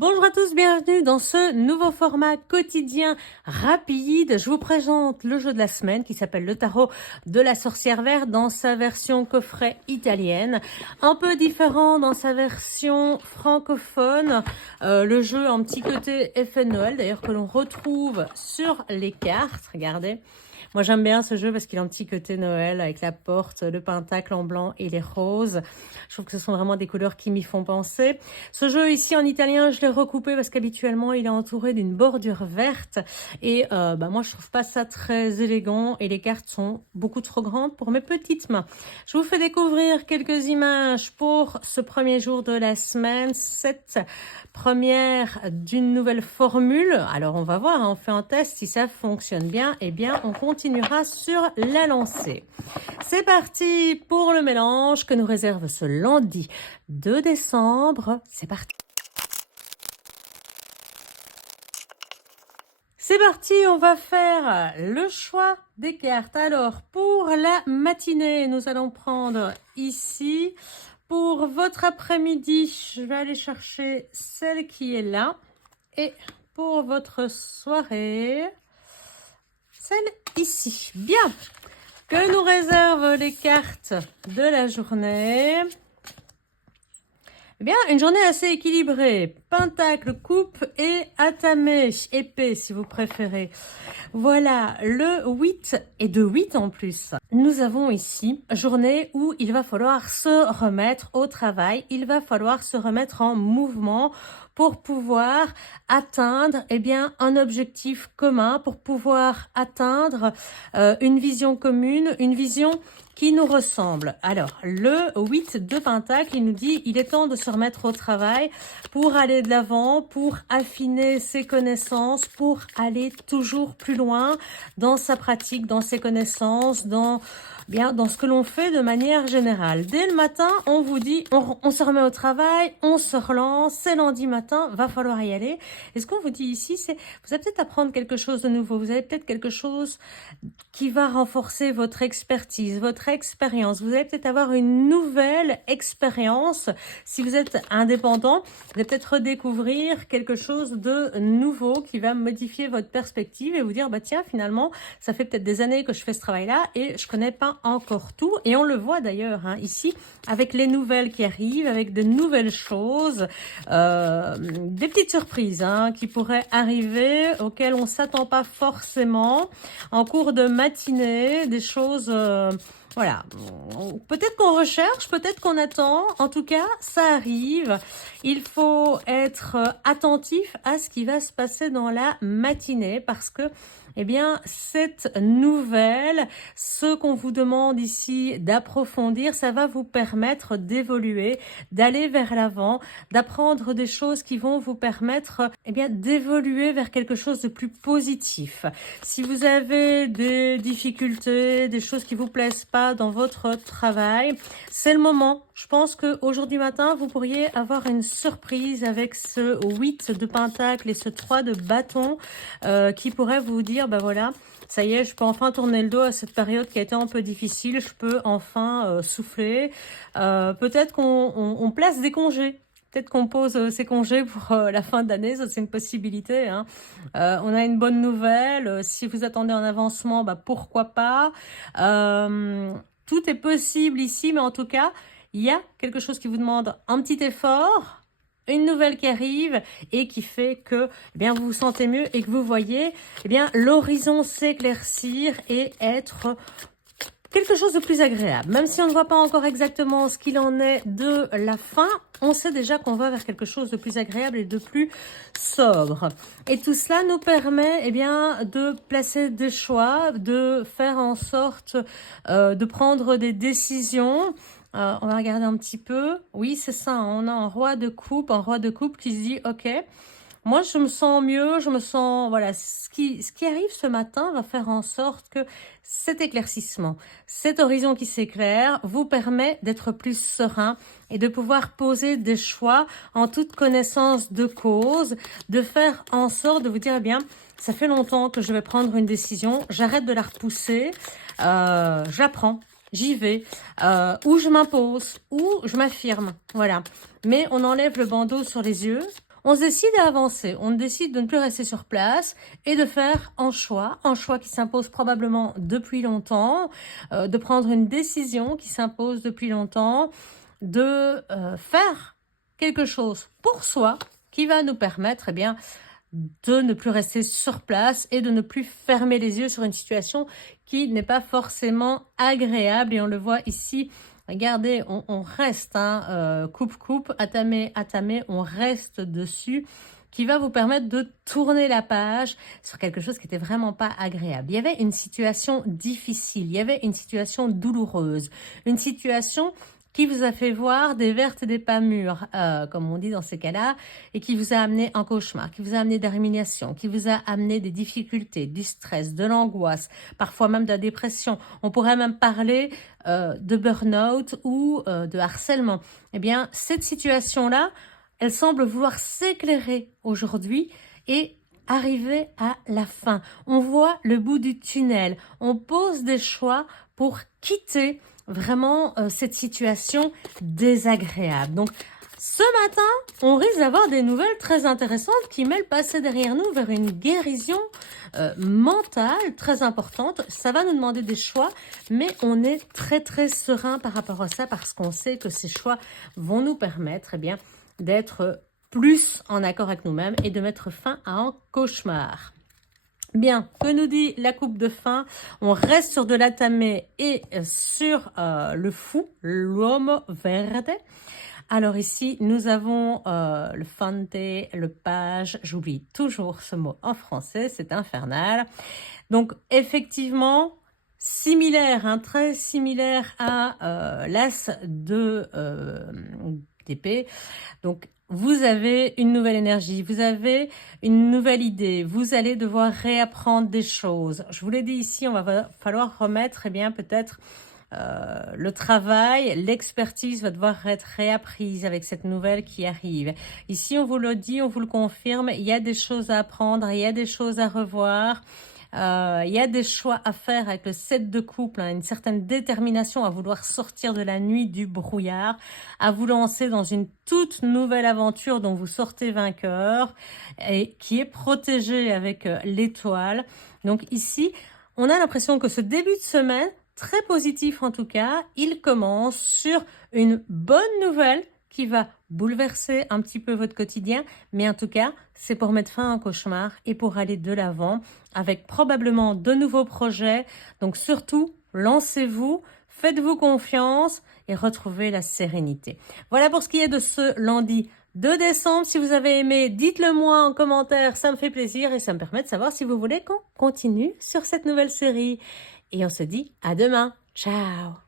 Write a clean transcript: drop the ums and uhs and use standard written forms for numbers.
Bonjour à tous, bienvenue dans ce nouveau format quotidien rapide. Je vous présente le jeu de la semaine qui s'appelle le tarot de la sorcière verte dans sa version coffret italienne. Un peu différent dans sa version francophone. Le jeu en petit côté effet de Noël d'ailleurs que l'on retrouve sur les cartes. Regardez. Moi, j'aime bien ce jeu parce qu'il a un petit côté Noël avec la porte, le pentacle en blanc et les roses. Je trouve que ce sont vraiment des couleurs qui m'y font penser. Ce jeu ici en italien, je l'ai recoupé parce qu'habituellement, il est entouré d'une bordure verte. Et moi, je trouve pas ça très élégant et les cartes sont beaucoup trop grandes pour mes petites mains. Je vous fais découvrir quelques images pour ce premier jour de la semaine, cette première d'une nouvelle formule. Alors, on va voir, hein, on fait un test. Si ça fonctionne bien, eh bien, on continuera sur la lancée. C'est parti pour le mélange que nous réserve ce lundi 2 décembre. C'est parti. C'est parti, on va faire le choix des cartes. Alors, pour la matinée, nous allons prendre ici. Pour votre après-midi, je vais aller chercher celle qui est là. Et pour votre soirée, celle ici. Bien. Que nous réservent les cartes de la journée? Eh bien, une journée assez équilibrée. Pentacle, coupe et atamé, épée si vous préférez. Voilà, le 8 et de 8 en plus. Nous avons ici journée où il va falloir se remettre au travail. Il va falloir se remettre en mouvement pour pouvoir atteindre un objectif commun, pour pouvoir atteindre une vision commune, une vision qui nous ressemble. Alors, le 8 de Pentacle, il nous dit il est temps de se remettre au travail pour aller de l'avant, pour affiner ses connaissances, pour aller toujours plus loin dans sa pratique, dans ses connaissances, dans ce que l'on fait de manière générale. Dès le matin, on vous dit, on se remet au travail, on se relance, c'est lundi matin, va falloir y aller. Et ce qu'on vous dit ici, c'est, vous allez peut-être apprendre quelque chose de nouveau, vous avez peut-être quelque chose qui va renforcer votre expertise, votre expérience. Vous allez peut-être avoir une nouvelle expérience. Si vous êtes indépendant, vous allez peut-être redécouvrir quelque chose de nouveau qui va modifier votre perspective et vous dire, bah tiens, finalement, ça fait peut-être des années que je fais ce travail-là et je connais pas encore tout. Et on le voit d'ailleurs ici, avec les nouvelles qui arrivent, avec de nouvelles choses, des petites surprises qui pourraient arriver, auxquelles on s'attend pas forcément en cours de matinée, des choses... voilà, peut-être qu'on recherche, peut-être qu'on attend, en tout cas, ça arrive. Il faut être attentif à ce qui va se passer dans la matinée parce que, cette nouvelle, ce qu'on vous demande ici d'approfondir, ça va vous permettre d'évoluer, d'aller vers l'avant, d'apprendre des choses qui vont vous permettre, d'évoluer vers quelque chose de plus positif. Si vous avez des difficultés, des choses qui vous plaisent pas dans votre travail, c'est le moment. Je pense qu'aujourd'hui matin, vous pourriez avoir une surprise avec ce 8 de pentacle et ce 3 de bâton qui pourrait vous dire, voilà, ça y est, je peux enfin tourner le dos à cette période qui a été un peu difficile, je peux enfin souffler. Peut-être qu'on place des congés. Peut-être qu'on pose ses congés pour la fin d'année, ça c'est une possibilité. On a une bonne nouvelle, si vous attendez un avancement, pourquoi pas. Tout est possible ici, mais en tout cas, il y a quelque chose qui vous demande un petit effort, une nouvelle qui arrive et qui fait que vous vous sentez mieux et que vous voyez l'horizon s'éclaircir et être quelque chose de plus agréable. Même si on ne voit pas encore exactement ce qu'il en est de la fin, on sait déjà qu'on va vers quelque chose de plus agréable et de plus sobre. Et tout cela nous permet de placer des choix, de faire en sorte de prendre des décisions. On va regarder un petit peu. Oui, c'est ça. On a un roi de coupe qui se dit, ok, moi je me sens mieux, je me sens, voilà, ce qui arrive ce matin va faire en sorte que cet éclaircissement, cet horizon qui s'éclaire vous permet d'être plus serein et de pouvoir poser des choix en toute connaissance de cause, de faire en sorte de vous dire, ça fait longtemps que je vais prendre une décision, j'arrête de la repousser, j'apprends. J'y vais, ou je m'impose, ou je m'affirme, voilà. Mais on enlève le bandeau sur les yeux, on se décide à avancer, on décide de ne plus rester sur place et de faire un choix qui s'impose probablement depuis longtemps, de prendre une décision qui s'impose depuis longtemps, de faire quelque chose pour soi qui va nous permettre, eh bien, de ne plus rester sur place et de ne plus fermer les yeux sur une situation qui n'est pas forcément agréable. Et on le voit ici, regardez, on reste, hein, coupe, atame, on reste dessus, qui va vous permettre de tourner la page sur quelque chose qui n'était vraiment pas agréable. Il y avait une situation difficile, il y avait une situation douloureuse, une situation qui vous a fait voir des vertes et des pas mûres, comme on dit dans ces cas-là, et qui vous a amené un cauchemar, qui vous a amené des ruminations, qui vous a amené des difficultés, du stress, de l'angoisse, parfois même de la dépression. On pourrait même parler de burn-out ou de harcèlement. Eh bien, cette situation-là, elle semble vouloir s'éclairer aujourd'hui et arriver à la fin. On voit le bout du tunnel. On pose des choix pour quitter vraiment cette situation désagréable. Donc, ce matin, on risque d'avoir des nouvelles très intéressantes qui mêlent passer derrière nous vers une guérison mentale très importante. Ça va nous demander des choix, mais on est très très serein par rapport à ça parce qu'on sait que ces choix vont nous permettre, eh bien, d'être plus en accord avec nous-mêmes et de mettre fin à un cauchemar. Bien, que nous dit la coupe de fin? On reste sur de l'atame et sur le fou, l'uomo verde. Alors ici, nous avons le fante, le page. J'oublie toujours ce mot en français, c'est infernal. Donc effectivement, similaire, hein, très similaire à l'as de d'épée. Donc vous avez une nouvelle énergie, vous avez une nouvelle idée, vous allez devoir réapprendre des choses. Je vous l'ai dit ici, on va falloir remettre, eh bien, peut-être le travail, l'expertise va devoir être réapprise avec cette nouvelle qui arrive. Ici, on vous le dit, on vous le confirme, il y a des choses à apprendre, il y a des choses à revoir. Il y a des choix à faire avec le 7 de couple, hein, une certaine détermination à vouloir sortir de la nuit du brouillard, à vous lancer dans une toute nouvelle aventure dont vous sortez vainqueur et qui est protégée avec l'étoile. Donc ici, on a l'impression que ce début de semaine, très positif en tout cas, il commence sur une bonne nouvelle qui va bouleverser un petit peu votre quotidien, mais en tout cas, c'est pour mettre fin à un cauchemar et pour aller de l'avant avec probablement de nouveaux projets. Donc surtout, lancez-vous, faites-vous confiance et retrouvez la sérénité. Voilà pour ce qui est de ce lundi 2 décembre. Si vous avez aimé, dites-le moi en commentaire, ça me fait plaisir et ça me permet de savoir si vous voulez qu'on continue sur cette nouvelle série. Et on se dit à demain. Ciao!